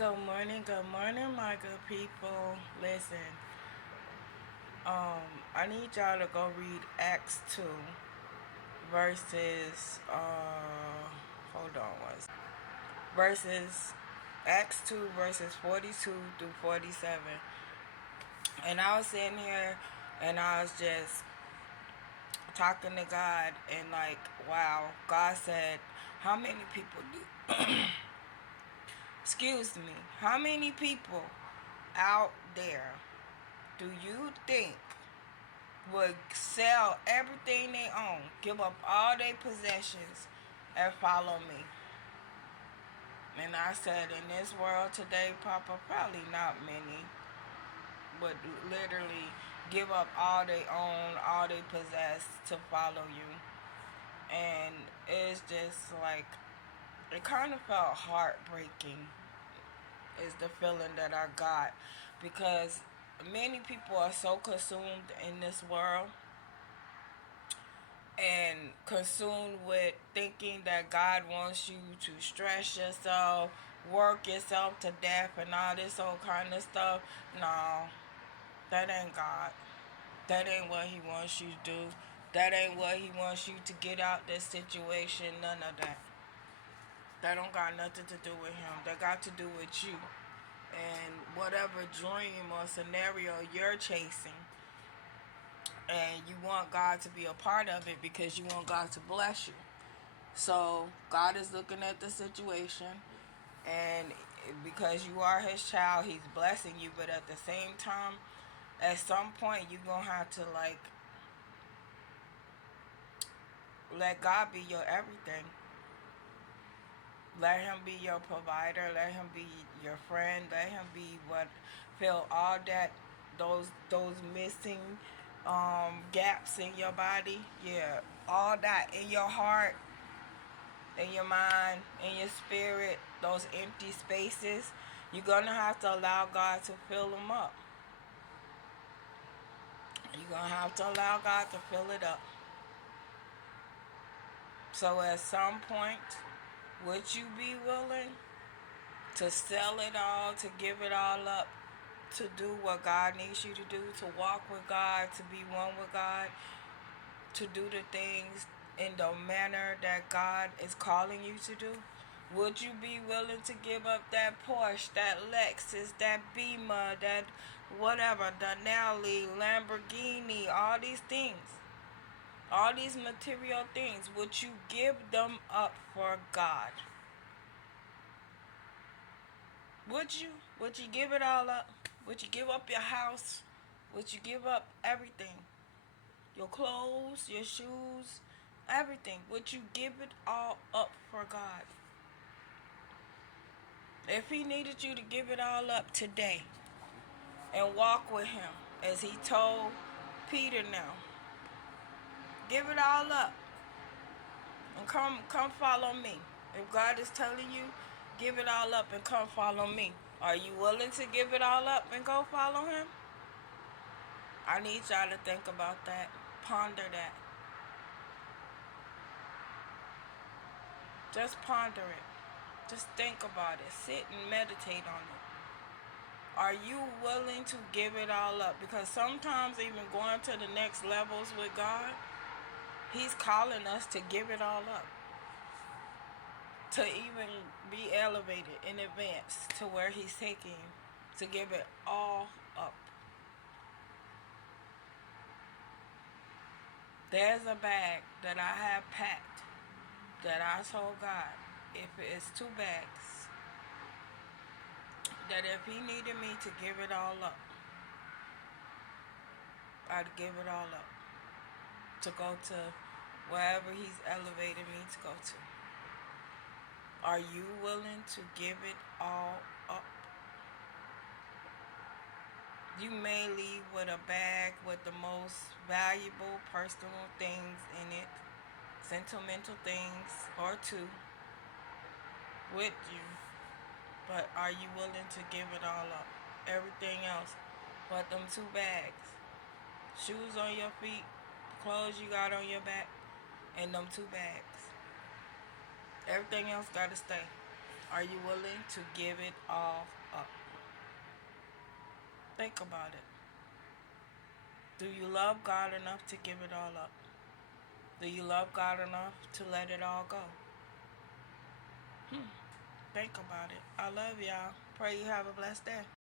Good morning, my good people. Listen, I need y'all to go read Acts 2 verses, hold on one second. Verses, Acts 2 verses 42 through 47. And I was sitting here and I was just talking to God and like, wow, God said, how many people do, excuse me, how many people out there do you think would sell everything they own, give up all their possessions, and follow me? And I said, in this world today, Papa, probably not many would literally give up all they own, all they possess to follow you. And it's just like, it kind of felt heartbreaking, is the feeling that I got. Because many people are so consumed in this world and consumed with thinking that God wants you to stress yourself, work yourself to death, and all this old kind of stuff. No, that ain't God. That ain't what He wants you to do. That ain't what He wants you to get out this situation. None of that. That don't got nothing to do with Him. That got to do with you. And whatever dream or scenario you're chasing, and you want God to be a part of it because you want God to bless you. So God is looking at the situation, and because you are His child, He's blessing you. But at the same time, at some point, you're gonna have to like let God be your everything. Let Him be your provider. Let Him be your friend. Let Him be what fill all that those missing gaps in your body. Yeah, all that in your heart, in your mind, in your spirit, those empty spaces. You're gonna have to allow God to fill them up. You're gonna have to allow God to fill it up. So at some point, would you be willing to sell it all, to give it all up, to do what God needs you to do, to walk with God, to be one with God, to do the things in the manner that God is calling you to do? Would you be willing to give up that Porsche, that Lexus, that Beamer, that whatever, Denali, Lamborghini, all these things, all these material things? Would you give them up for God? Would you? Would you give it all up? Would you give up your house? Would you give up everything? Your clothes, your shoes, everything. Would you give it all up for God? If He needed you to give it all up today and walk with Him, as He told Peter now, give it all up and come follow me. If God is telling you, give it all up and come follow me, are you willing to give it all up and go follow Him? I need y'all to think about that. Ponder that. Just ponder it. Just think about it. Sit and meditate on it. Are you willing to give it all up? Because sometimes even going to the next levels with God, He's calling us to give it all up. To even be elevated in advance to where He's taking you. To give it all up. There's a bag that I have packed that I told God, if it's 2 bags, that if He needed me to give it all up, I'd give it all up. To go to wherever He's elevated me to go to. Are you willing to give it all up? You may leave with a bag with the most valuable personal things in it, sentimental things, or two, with you. But are you willing to give it all up? Everything else but them 2 bags. Shoes on your feet, clothes you got on your back, and them 2 bags. Everything else gotta stay. Are you willing to give it all up? Think about it. Do you love God enough to give it all up? Do you love God enough to let it all go? Think about it. I love y'all. Pray you have a blessed day.